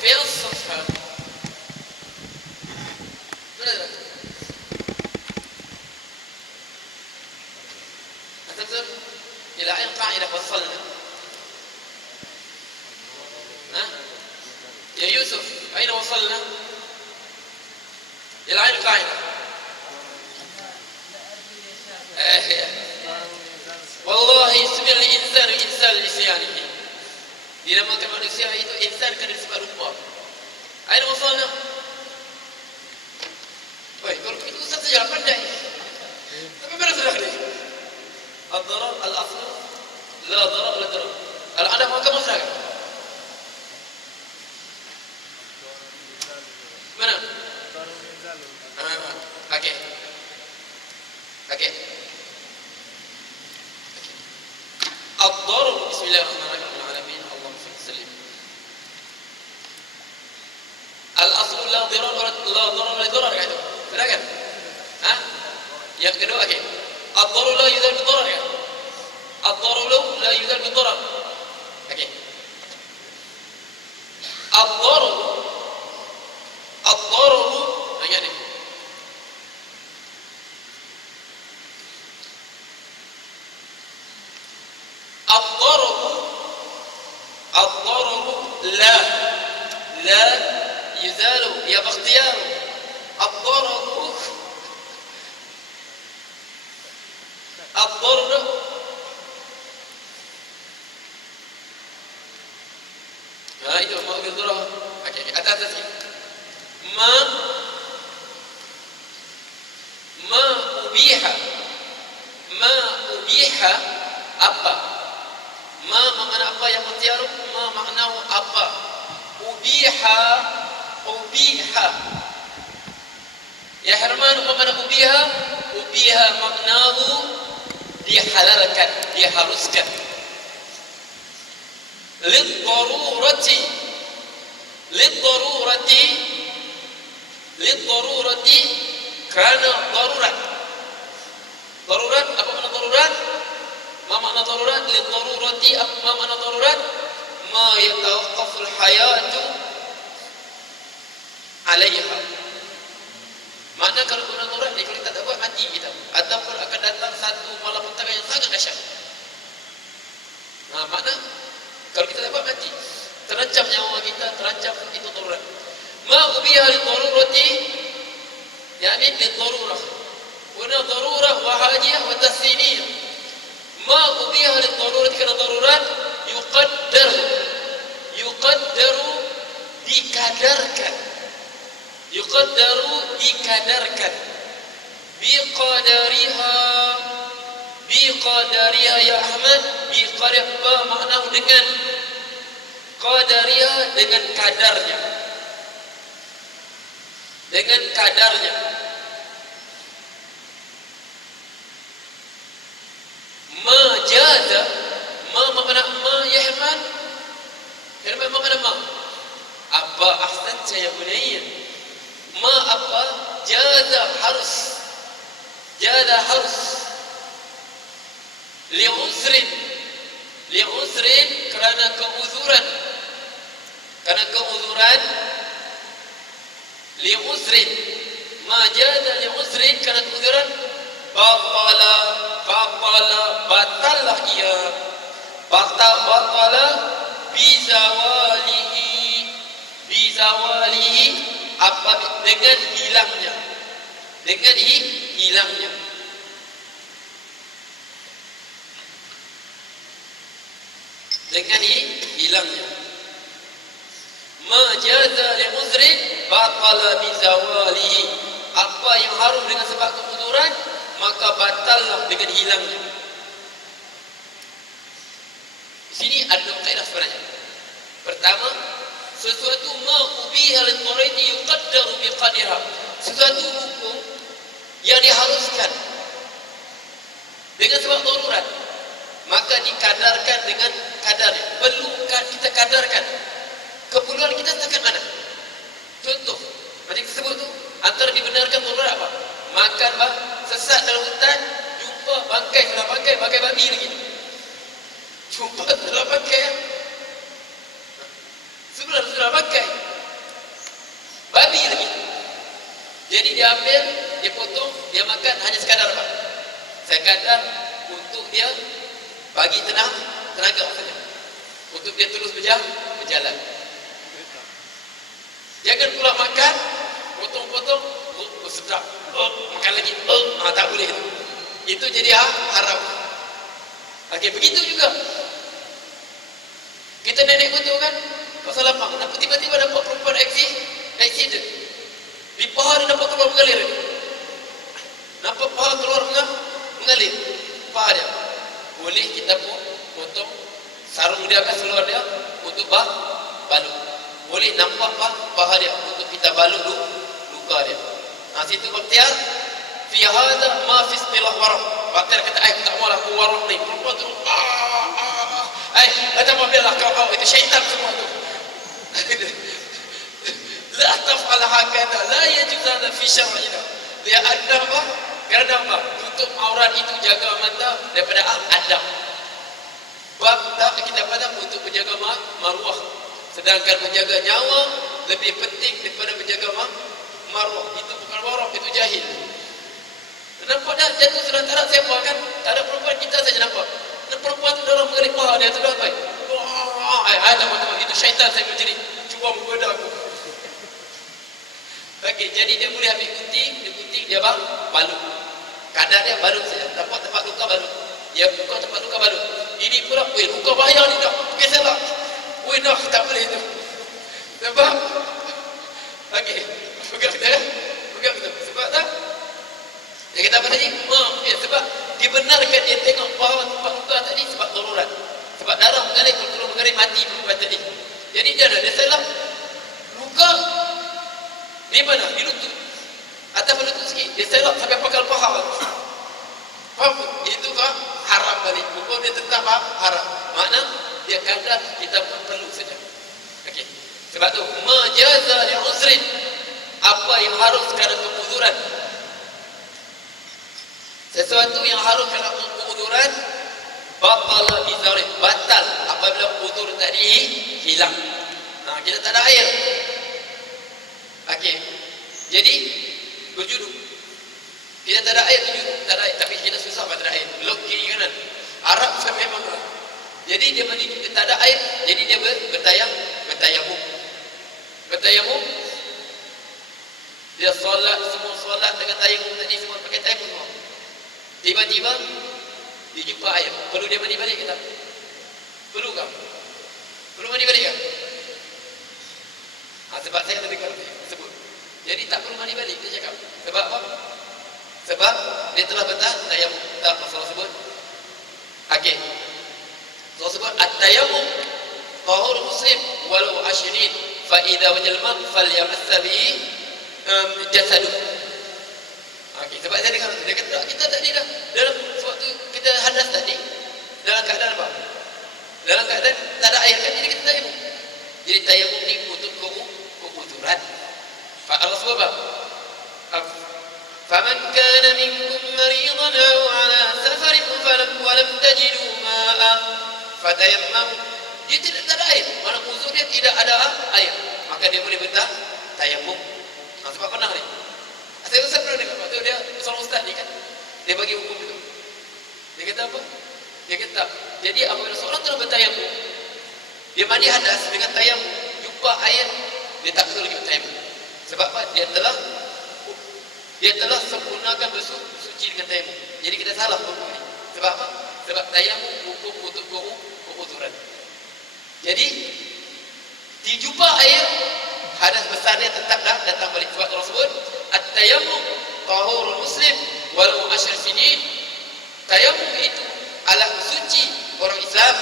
fi'il safha. Mana dah? أتنظر إلى أي قاعدة وصلنا؟ ها؟ يا يوسف أين وصلنا؟ إلى أي قاعدة؟ والله سمي الإنسان إنسان لسيانه. Dinamakan manusia itu insan kerana disebab lupa. Aina wasalna? Woi, kalau itu ustaz saja pandai. Tapi mana sudah ni? Ad-darar al-asl la darar la darar. Al-ada macam mana? Mana? Okey. Okey. Ad-darar bismillahirrahmanirrahim. Al-aslu la darar la darar kan? Benar kan? Ha? Yang kedua okey. Ad-darar la yuzal bid-darar kan? Ad-darar la yuzal bid-darar. Okey. Ad-darar macam ni. Ad-darar la يزال يا باختيار الضرر itu mau berdoa atas ma ubiha apa makna apa yang ikhtiar makna apa ubiha ya Herman apa makna ubiha maknahu dihalalkan diharuskan liddarurati kerana darurat apa makna darurat liddarurati apa makna darurat ma yatawaqqaful hayatu alaiha. Makna kalau guna darurat ni kalau kita tak buat mati kita ataupun akan datang satu malapetaka yang sangat dahsyat. Makna kalau kita tak buat mati terancam nyawa kita, terancam itu darurat. Ma ubiha li-darurati yakni li-darurah. Guna darurah wa hajiyah wa tahsiniyah. Ma ubiha li-darurati kerana darurat yuqaddaru dikadarkan biqadariha ya Ahmad biqadariha makna dengan qadariha dengan kadarnya majaza makna ya Ahmad makna apa ahsan ya bunayya apa jaza harus li'uzrin kerana keuzuran li'uzrin ma jaza li'uzrin kerana keuzuran batalah ia batala bizawalihi apa dengan hilangnya ma jaza li uzrin batala bizawalihi apa yang harum dengan sebab keuzuran maka batallah dengan hilangnya. Di sini ada kaedah sebenarnya. Pertama, sesuatu ma ubiha lid-darurati yuqaddaru biqadriha. Sesuatu hukum yang diharuskan dengan sebab darurat maka dikadarkan dengan kadarnya. Perlukan kita kadarkan keperluan kita setakat mana. Contoh macam kita sebut tu antara dibenarkan darurat apa? Makan sesat dalam hutan jumpa bangkai babi lagi. Jumpa dalam bangkai sebenarnya sudah bangkai Jadi dia ambil, dia potong, dia makan hanya sekadar apa? Sekadar untuk dia bagi tenaga saja. Untuk dia terus berjalan. Jangan pula makan, potong-potong, sedap, makan lagi, tak boleh itu. Itu jadi haram. Okey, begitu juga. Kita nenek betul kan? Pasal lapang, tiba-tiba dapat perempuan accident. Di paha dia dapat keluar mengalir. Nampak paha keluar mengalir. Paha dia. Boleh kita pun potong sarung dia ke seluar dia untuk balut. Boleh nampak paha dia untuk kita balut luka dia. Nah, situ Baktiar fi hadha ma fi istilah warah. Baktiar kata, aku tak maulah aku warah ni. Perempuan tu kata mobillah kau itu syaitan semua tu. La taf'al hakada la yajuz hadha fi syar'ina. Dia ada apa? Kerana apa? Tutup aurat itu jaga mata daripada adab. Bab tak kita pada untuk menjaga maruah. Sedangkan menjaga nyawa lebih penting daripada menjaga maruah. Itu bukan maruah, itu jahil. Nampak dah jatuh selantaran siapa kan? Tak ada perempuan kita saja nampak. Dan perempuan tu dalam mengerik paha dia tu dah baik. Teman-teman, itu syaitan saya menjadi cuba menggoda aku. Okey, jadi dia boleh ambil gunting, dia balut. Kadar dia balut saja. Tempat luka balut. Dia buka tempat luka balut. Ini pula, buka bahaya ni dah. Okey, salah. Dah, tak boleh tu. Sebab okey, pegang kita. Sebab tak? Dia kata apa tadi? Sebab dibenarkan dia tengok paha tempat luka tadi sebab darurat. Sebab darah mengalir, kalau mengalir mati perempuan tadi. Jadi dia salah. Luka di mana? Di lutut. Atas lutut sikit. Dia selap sampai pakal paha. Faham? Itu kan haram balik. Hukum dia tetap haram. Makna dia kadar kita pun perlu saja. Okey. Sebab tu majaza li uzrin. Apa yang harus kerana keuzuran. Sesuatu yang harus kerana keuzuran batala bizarih. Batal apabila uzur tadi hilang. Nah, kita tak ada air. Okey. Jadi berjuduk. Kita tak ada air berjuduk, tak ada air, tapi kita susah pada air. Belok kiri kanan. Arab sampai memang. Jadi dia tak ada air, jadi dia bertayamum. Bertayamum. Dia semua solat dengan tayamum tadi semua pakai tayamum. Tiba-tiba dia jumpa air. Perlu dia mandi balik ke tak? Perlu ke? Perlu mandi balik ke? Sebab saya tadi sebut. Jadi tak perlu mandi balik, dia cakap. Sebab apa? Sebab dia telah bertayamum. Tak masalah sebut. Okey. So sebut at-tayammum tahur muslim walau ashrin fa idza wajal ma falyamassa bi jasaduh. Okey, sebab saya dengar dia kata kita tadi dah dalam waktu kita hadas tadi dalam keadaan apa? Dalam keadaan tak ada air kan, jadi kita tayamum. Jadi tayamum ni untuk keuzuran. Allah sebab فمن كان منكم مريضا أو على سفر ولم تجدوا ماء فتيمموا. Dia tidak ada air, mana uzur dia tidak ada air, maka dia boleh bertayamum. Sebab pernah ni saya ustaz pernah dengar waktu dia seorang ustaz ni kan, dia bagi hukum itu. Dia kata apa? Dia kata jadi apabila seorang telah bertayamum, dia mandi hadas dengan tayamum, jumpa air, dia tak perlu lagi bertayamum. Sebab apa? Dia telah sempurnakan bersuci dengan tayamum. Jadi kita salah hukum ini. Sebab apa? Sebab tayamum hukum untuk keuzuran. Jadi dijumpa air, hadas besar dia tetap dah datang balik. Sebab Allah sebut at-tayammum tahurul muslim walau asyr sinin. Tayamum itu alat suci orang Islam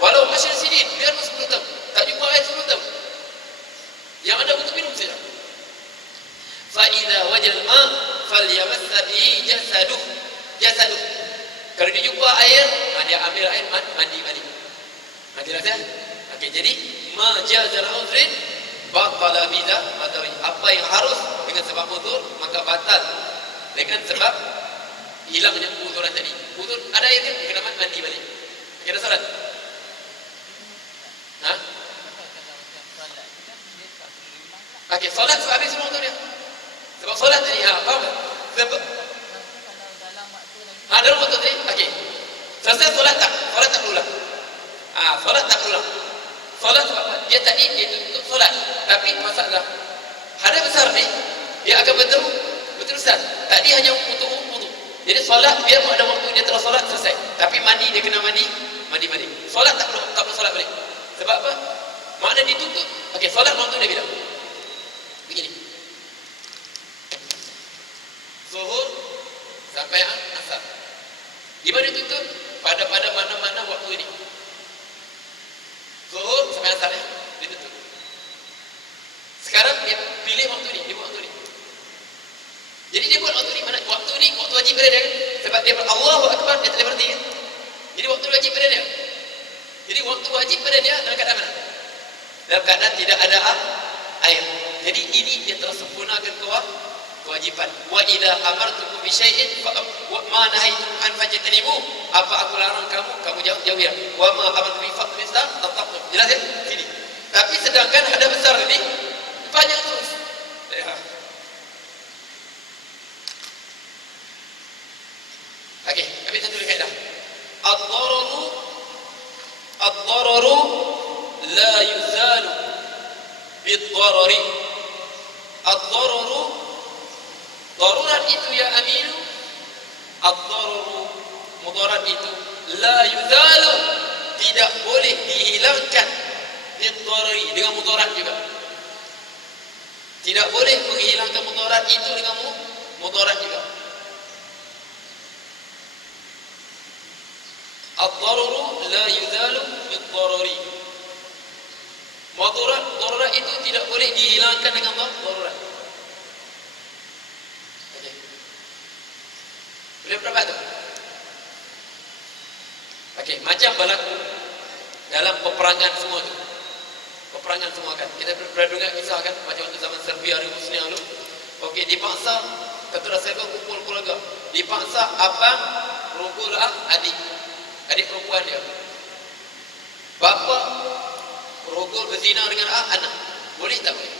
walau asyr sinin, biar 10 tahun. Tak jumpa air 10 tahun. Yang ada untuk minum saja. Fa idza wajal ma falyamassa bi jasaduh. Kalau dia jumpa air, dia ambil air mandi balik. Jelas ya? Okey, jadi majazal uzrin batala biza madari. Apa yang harus dengan sebab uzur maka batal dengan sebab hilangnya uzuran tadi. Uzur ada air kan, kena mandi balik. Kena salat. Okey, salat sebab habis semua tu dia. Sebab solat tadi, faham tak? Sebab dalam waktu tadi, okey. Selesai solat tak? Solat tak berulang. Solat tak berulang. Solat sebab apa? Dia tadi dia tutup solat. Tapi masalah hadap besar ni, dia akan berterusan. Tadi hanya untuk wudu. Jadi solat biar ada waktu dia telah solat selesai. Tapi mandi dia kena mandi. Solat tak perlu solat balik. Sebab apa? Makna ditutup. Okey, solat waktu dia bila? Begini. Zuhur sampai asar. Di mana ditutup? Pada mana-mana waktu ini. Zuhur sampai asar ya, ditutup. Sekarang dia pilih waktu ni, dia buat waktu ni. Jadi dia buat waktu ni, mana waktu ni, waktu wajib pada dia kan? Sebab dia Allahu Akbar, dia tak berhenti kan? Jadi waktu wajib pada dia. Jadi waktu wajib pada dia dalam keadaan mana? Dalam keadaan tidak ada air. Jadi ini dia telah sempurnakan kewajiban. Wa idza amartukum bi syai'in fa ma nahaytum an fajtanibu. Apa aku larang kamu jauh ya. Wa ma amartu bi fadlin tataqu. Jelas ya? Sini. Tapi sedangkan ada besar ini banyak terus. Ya. Okey, kami tentu kaedah. Ad-dararu la yuzalu bid-darari. Ad-dararu, darurat itu ya aminu. Ad-dararu, mudarat itu la yuzalu, tidak boleh dihilangkan bid-darari, dengan mudarat juga. Tidak boleh menghilangkan mudarat itu dengan mudarat juga. Ad-dararu la yuzalu bid-darari. Darurat itu tidak boleh dihilangkan dengan darurat. Okey. Boleh berapa tu? Okey, macam berlaku dalam peperangan semua tu. Peperangan semua kan. Kita pernah dengar kisah kan macam waktu zaman Serbia dan Bosnia dulu. Okey, dipaksa ketua serba kumpul keluarga. Dipaksa abang rogol adik perempuan dia. Bapa rogol berzina dengan anak. Boleh tak boleh?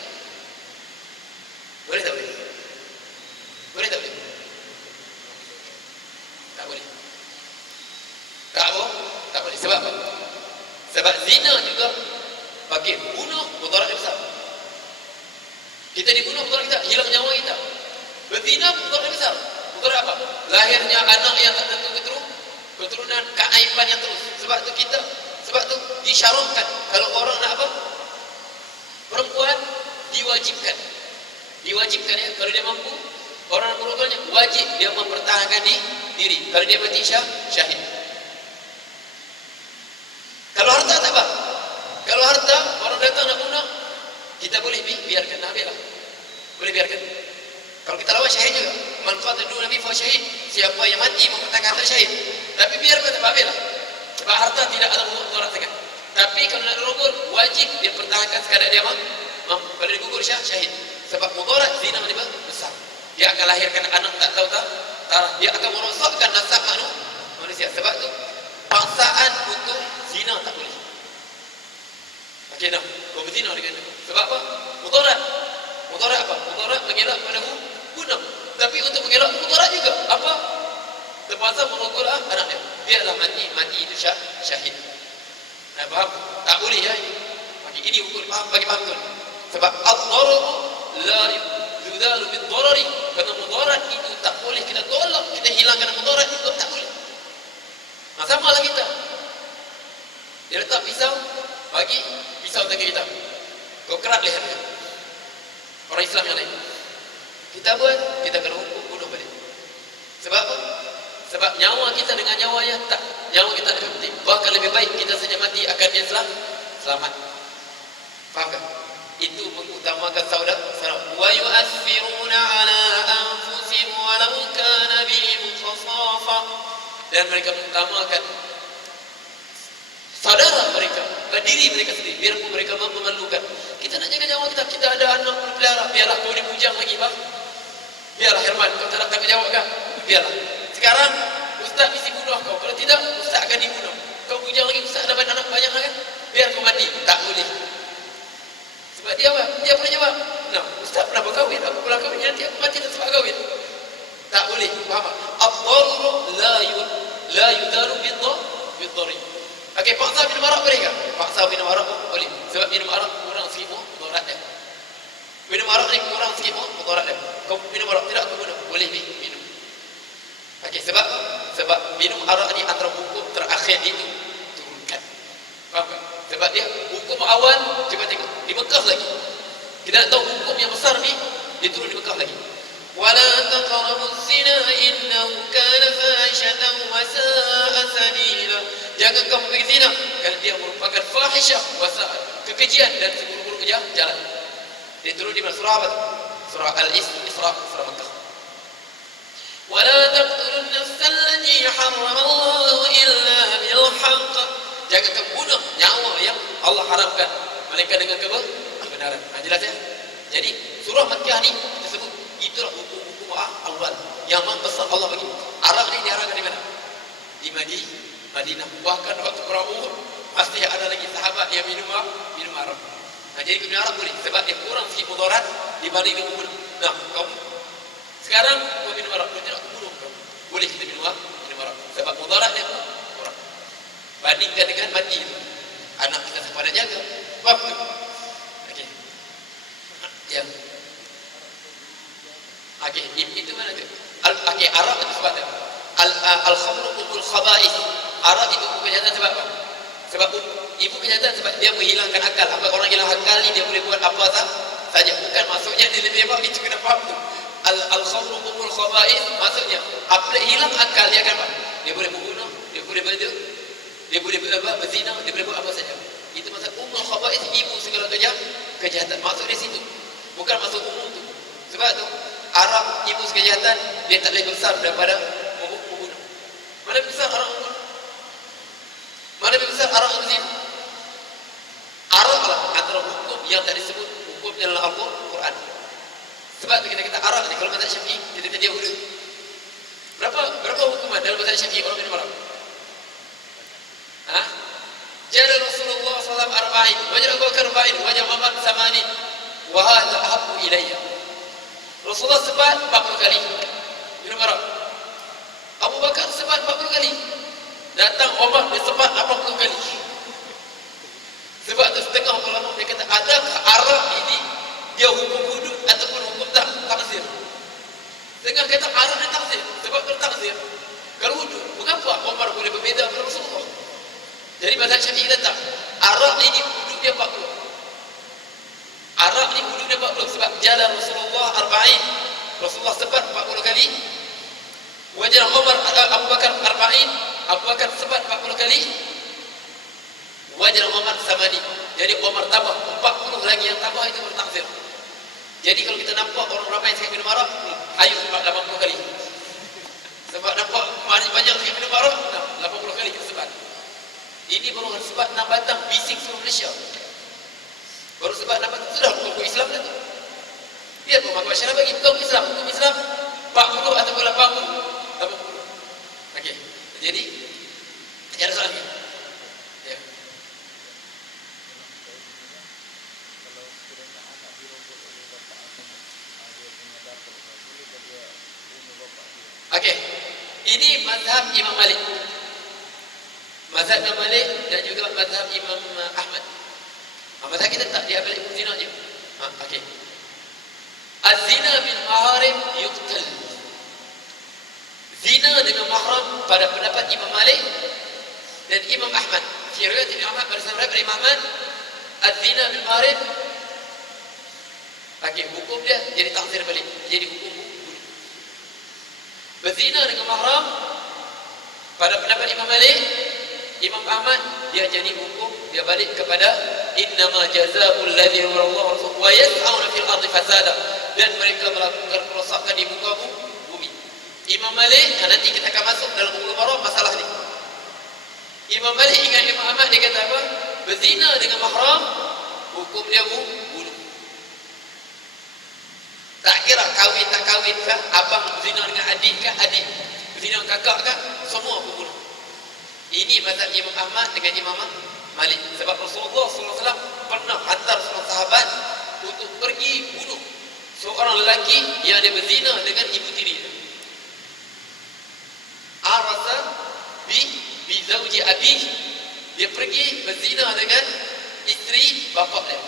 Boleh tak boleh? Boleh tak boleh? Tak boleh. Tak boleh. Sebab apa? Sebab zina juga bagi bunuh mudarat besar. Kita dibunuh mudarat kita, hilang nyawa kita. Berzina mudarat besar. Mudarat apa? Lahirnya anak yang tak tentu keturunan keaiban yang terus. Sebab tu disyaratkan kalau orang nak apa? Perempuan diwajibkan ya, kalau dia mampu, orang perempuannya wajib dia mempertahankan diri. Kalau dia mati syahid. Kalau harta tak apa. Kalau harta orang datang nak bunuh, kita boleh biarkan lah. Boleh biarkan. Kalau kita lawan syahid juga. Man qatala nabi fa syahid. Siapa yang mati mempertahankan harta syahid. Tapi biarkan tak apa lah. Sebab harta tidak ada mudarat sangat. Tapi kalau nak rogol, wajib dia pertahankan sekadar dia mampu. Kalau dia gugur syahid. Sebab mudarat zina ni besar. Dia akan lahirkan anak tak tahu tarah. Dia akan merosakkan nasab manusia. Sebab tu paksaan untuk zina tak boleh. Okey dah. Kau berzina dengan dia. Sebab apa? Mudarat. Mudarat apa? Mudarat mengelak pada bunuh. Tapi untuk mengelak mudarat juga. Apa? Terpaksa merogol anak dia. Biarlah mati itu syahid. Nah, faham? Tak boleh ya ini. Okey, ini hukum bagi faham tu. Sebab ad-dararu la yuzalu bid-darari. Kerana mudarat itu tak boleh kita tolak, kita hilangkan mudarat itu tak boleh. Sama lah kita. Dia letak pisau, bagi pisau tangan kita. Kau kerat leher dia. Orang Islam yang lain. Kita buat, kita kena hukum bunuh balik. Sebab apa? Sebab nyawa kita dengan nyawa kita lebih penting. Bahkan lebih baik kita saja mati akan dia selamat. Faham tak? Itu mengutamakan saudara. Wa yu'athiruna ala anfusihim walau kana bihim khasafah. Dan mereka mengutamakan saudara mereka, diri mereka sendiri, biarpun mereka memerlukan. Kita nak jaga nyawa kita. Kita ada anak berpelihara, biarlah kau dibujang lagi bang. Biarlah Herman, kau tak nak tanggung jawab kan? Biarlah. Sekarang ustaz mesti bunuh kau. Kalau tidak, ustaz akan dibunuh. Kau bujang lagi, ustaz dapat anak banyak kan? Biar kau mati. Tak boleh. Sebab dia apa? Dia boleh jawab. Nah, ustaz pernah berkahwin, aku pulang kahwin, nanti aku mati dan sebab kahwin. Tak boleh, faham? Ad-daruru la yudaru bid-darri. Okey, paksa minum arak boleh ke? Paksa minum arak boleh. Sebab minum arak kurang sikit mudarat dia. Minum arak ni kurang sikit mudarat dia. Kau minum arak tidak, aku boleh minum. Okey, sebab minum arak ni antara hukum terakhir itu turunkan. Faham tak? Sebab dia hukum awal, cuba tengok di Mekah lagi. Kita nak tahu hukum yang besar ni dia turun di Mekah lagi. Wala taqrabuz zina innahu kana fahishatan wa sa'a sabila. Jangan kamu pergi zina kerana dia merupakan fahishah wa sa'a, kekejian dan seburuk-buruk jalan. Dia turun di surah apa? Surah Al-Isra, surah Mekah. Wala taqtulun nafsal lati harrama Allah illa bil haqq. Jangan kamu bunuh nyawa yang Allah haramkan melainkan dengan kebenaran. Jelas ya? Jadi surah Makkah ni tersebut itulah hukum-hukum awal yang besar Allah bagi. Arak ni diarahkan di mana? Di Madinah. Bahkan waktu perang Uhud pasti ada lagi sahabat yang minum arak. Nah, jadi minum arak boleh sebab dia kurang sikit mudarat dibanding dengan bunuh. Nah, kamu sekarang kau minum arak, kau tidak bunuh kau. Boleh kita minum arak sebab mudarat dia kurang. Bandingkan dengan mati itu. Anak kita sepada jaga. Faham tak? Okey. Ya. Okey, itu mana tu? Okey, arak itu sebab apa? Al-khamru ummul khaba'is. Arak itu kejahatan sebab apa? Sebab ibu kejahatan sebab dia menghilangkan akal. Apa orang hilang akal ni dia boleh buat apa saja. Bukan maksudnya dia lebih apa, itu kena faham tu. Al-khamru ummul khaba'is maksudnya apabila hilang akal dia akan apa? Dia boleh membunuh, dia boleh dia boleh berzina, dia boleh buat apa saja. Itu maksud ummul khaba'is, ibu segala kejahatan. Maksud di situ. Bukan maksud umum tu. Sebab tu arak ibu kejahatan dia tak lebih besar daripada membunuh. Mana besar arak membunuh? Mana lebih besar arak berzina? Arak lah antara hukum yang tak disebut hukum dalam Al-Quran. Sebab tu kita kata arak ni kalau mazhab Syafi'i kita kata dia hudu. Berapa hukuman dalam mazhab Syafi'i orang minum arak? Jala Rasulullah SAW arba'in, wajah Abu Bakar arba'in, wajah Muhammad samanin, wa hadha ahabbu ilayya. Rasulullah sebat 40 kali minum arak. Abu Bakar sebat 40 kali. Datang Umar dia sebat 80 kali. Sebab tu setengah ulama dia kata adakah arak ini dia hukum hudud ataupun hukum takzir. Setengah kata arak dan takzir. Sebab kalau takzir, kalau hudud, mengapa Umar boleh berbeza dengan Rasulullah? Jadi mazhab Syafi'i kata arak ini hudud dia 40. Arak ni hudud dia 40 sebab jalan Rasulullah arba'in. Rasulullah sebat 40 kali. Wajah Umar Abu Bakar arba'in, Abu Bakar sebat 40 kali. Wajah Umar samani. Jadi Umar tambah 40 lagi yang tambah itu bertakzir. Jadi kalau kita nampak orang ramai yang minum arak, ayo sebat 80 kali. Sebab nampak banyak yang minum arak, 80 kali kita sebat. Ini baru sebab nak batang bising seluruh Malaysia. Baru sebab nak batang sudah hukum Islam dah tu. Biar pun makhluk syarah bagi hukum Islam 40 ataupun 80. Okey. Jadi ada soalan ni. Ya. Okey. Ini mazhab Imam Malik. Mazhab Imam Malik dan juga mazhab Imam Ahmad. Mazhab kita tak dia balik zina je. Okey. Az-zina bil maharim yuqtal. Zina dengan mahram pada pendapat Imam Malik dan Imam Ahmad. Riwayat Imam Ahmad bersama dengan Imam Ahmad, az-zina bil maharim. Okey, hukum dia jadi takzir balik. Jadi hukum bunuh. Berzina dengan mahram pada pendapat Imam Malik, Imam Ahmad dia jadi hukum dia balik kepada innama jazaa'ul ladzi wallahu rasuluhu wa yas'auna fil ardi fasada, dan mereka melakukan kerosakan di muka bumi. Imam Malik nanti kita akan masuk dalam Bulughul Maram masalah ni. Imam Malik ingat Imam Ahmad dia kata apa? Berzina dengan mahram hukum dia bunuh. Tak kira kahwin tak kahwin kah, abang berzina dengan adik kah, adik berzina dengan kakak kah, semua bunuh. Ini mazhab Imam Ahmad dengan Imam Malik. Sebab Rasulullah SAW pernah hantar seorang sahabat untuk pergi bunuh seorang lelaki yang dia berzina dengan ibu tirinya. Arasa bi zauji abi, dia pergi berzina dengan isteri bapa dia.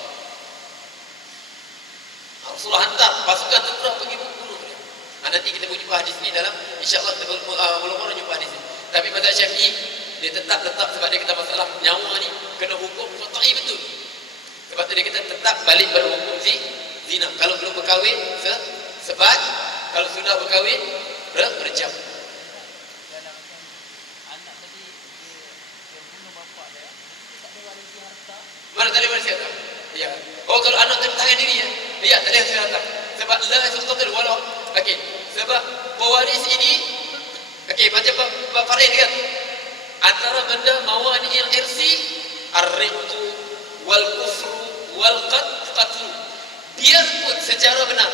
Rasulullah hantar pasukan tentera pergi membunuh dia. Nanti kita jumpa hadis ni dalam, insya-Allah kita mula-mula jumpa hadis ni. Tapi mazhab Syafi'i dia tetap sebab dia kata masalah nyawa ni kena hukum qat'i betul. Sebab tu dia kata tetap balik pada hukum zina. Kalau belum berkahwin sebat, kalau sudah berkahwin berjam. Mana tak boleh warisi harta? Ya. Oh, kalau anak tak tahan diri ya. Ya, tak boleh warisi harta. Sebab la yasqatul walau. Okey. Sebab pewaris ini okey, baca Pak Farid kan. Antara benda mawani'il irsi ar-riqu wal kufru wal qatl. Biarpun secara benar.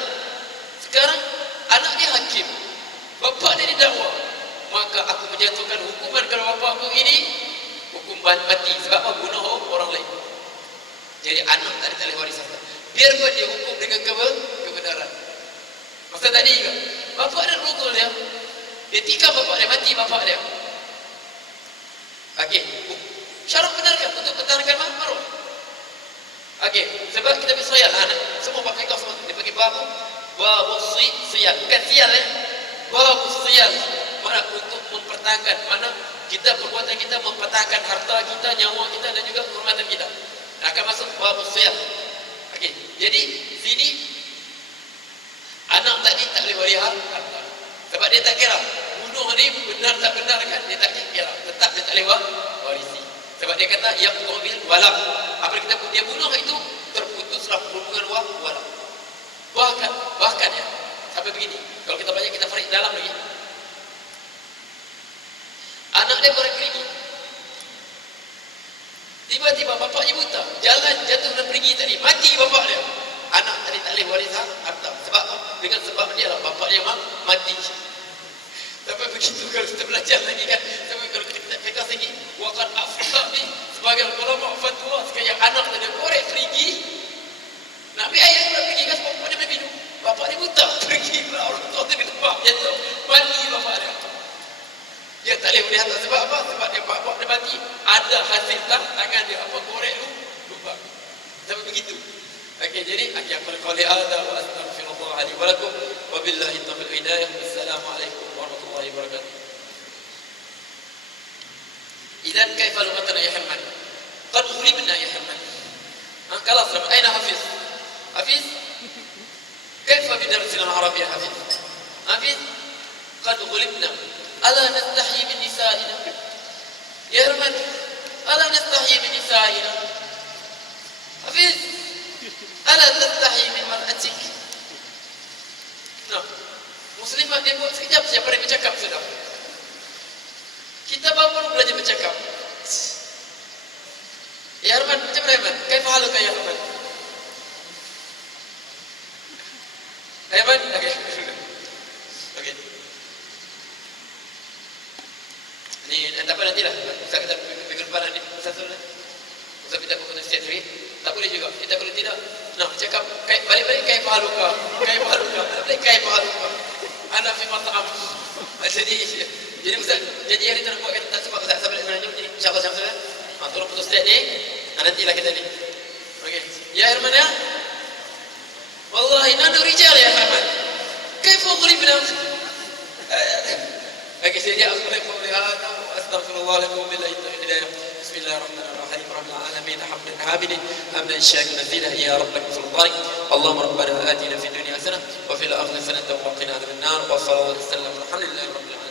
Sekarang anak dia hakim. Bapa dia didakwa. Maka aku menjatuhkan hukuman kepada bapa aku ini hukum mati sebab apa? Bunuh orang lain. Jadi anak tak boleh waris harta. Biarpun dia hukum dengan kebenaran. Masa tadi juga, bapa dia rukul dia. Dia tikam bapa dia, mati bapa dia. Okey. Syarat benarkah untuk pertahankan maruah? Okey, sebab kita bersoal anak. Semua pakai kau semua. Dia bagi babu siyal. Bukan sial babu siyal. Mana untuk mempertahankan, mana kita perbuatan kita mempertahankan harta kita, nyawa kita dan juga kehormatan kita. Akan masuk babu siyal. Okey. Jadi sini anak tadi tak boleh waris harta. Sebab dia tak kira bunuh ni benar tak benar kan, dia tak kira. Tetap dia tak boleh warisi. Sebab dia kata yang qabil walak. Apa kita dia bunuh itu terputuslah hubungan walak. Bahkan ya sampai begini. Kalau kita baca kita farid dalam lagi. Anak dia korek kerigi. Tiba-tiba bapaknya buta, jalan jatuh dan pergi tadi, mati bapak dia. Anak tadi tak boleh waris harta. Sebab apa? Dengan sebab dia lah bapak dia mati. Sampai begitu kalau kita belajar lagi kan. Sampai kalau kita pegang lagi, waqad afta ni sebagai ulama fatwa sekaya anak tadi korek kerigi. Nak pergi ayah nak pergi kan bapak dia minum. Bapak dia buta, pergi pula orang tua dia nampak jatuh, mati bapak dia. Dia tak boleh harta sebab apa? Sebab dia bapak dia mati. Ada hasil tangan dia apa korek tu lupa. Sampai begitu. Okey, jadi aku qali hadza wa astaghfirullah li wa lakum wa billahi taufiq hidayah. Assalamualaikum warahmatullahi wabarakatuh. Idzan kaifa lumatana ya Hamad? Qad ghulibna ya Hamad. Khalaص aina Hafiz? Hafiz? Kaifa bidarsina al-arabi ya Hafiz? Hafiz? Qad ghulibna. Ala nastahi min nisa'ina. Ya Rahman, ala nastahi min nisa'ina. Hafiz, ala tastahi min mar'atik. Nah, muslimah dia buat sekejap saja pada bercakap sudah. Kita baru belajar bercakap. Ya Rahman, macam mana Rahman? Kaifa haluka ya Rahman? Rahman, okey. Okey. Ni tak apa nantilah. Ustaz kita pikir depan ni satu lah. Ustaz kita bukan setiap hari. Tak boleh juga. Kita kalau tidak nak cakap balik-balik kaifa haluka. Kaifa haluka. Balik kaifa haluka. Ana fi mat'am. Jadi Ustaz, jadi hari tu nak buat kata tak sebab Ustaz balik menanjung jadi insya-Allah sama-sama. Tolong putus setiap ni. Nantilah kita ni. Okey. Ya Herman ya. Wallahi nanu rijal ya Herman. Kaifa qulibna? Okey, saya assalamualaikum warahmatullahi astaghfirullah lakum billahi hidayah. Bismillahirrahmanirrahim. Rabbil alamin hamdan hamidin hamdan syakiran zina ya rabbal sultani. Allahumma rabbana atina fid dunya hasanah wa fil akhirati hasanah wa qina adhaban nar. Wa sallallahu alaihi wasallam alhamdulillahi rabbil alamin.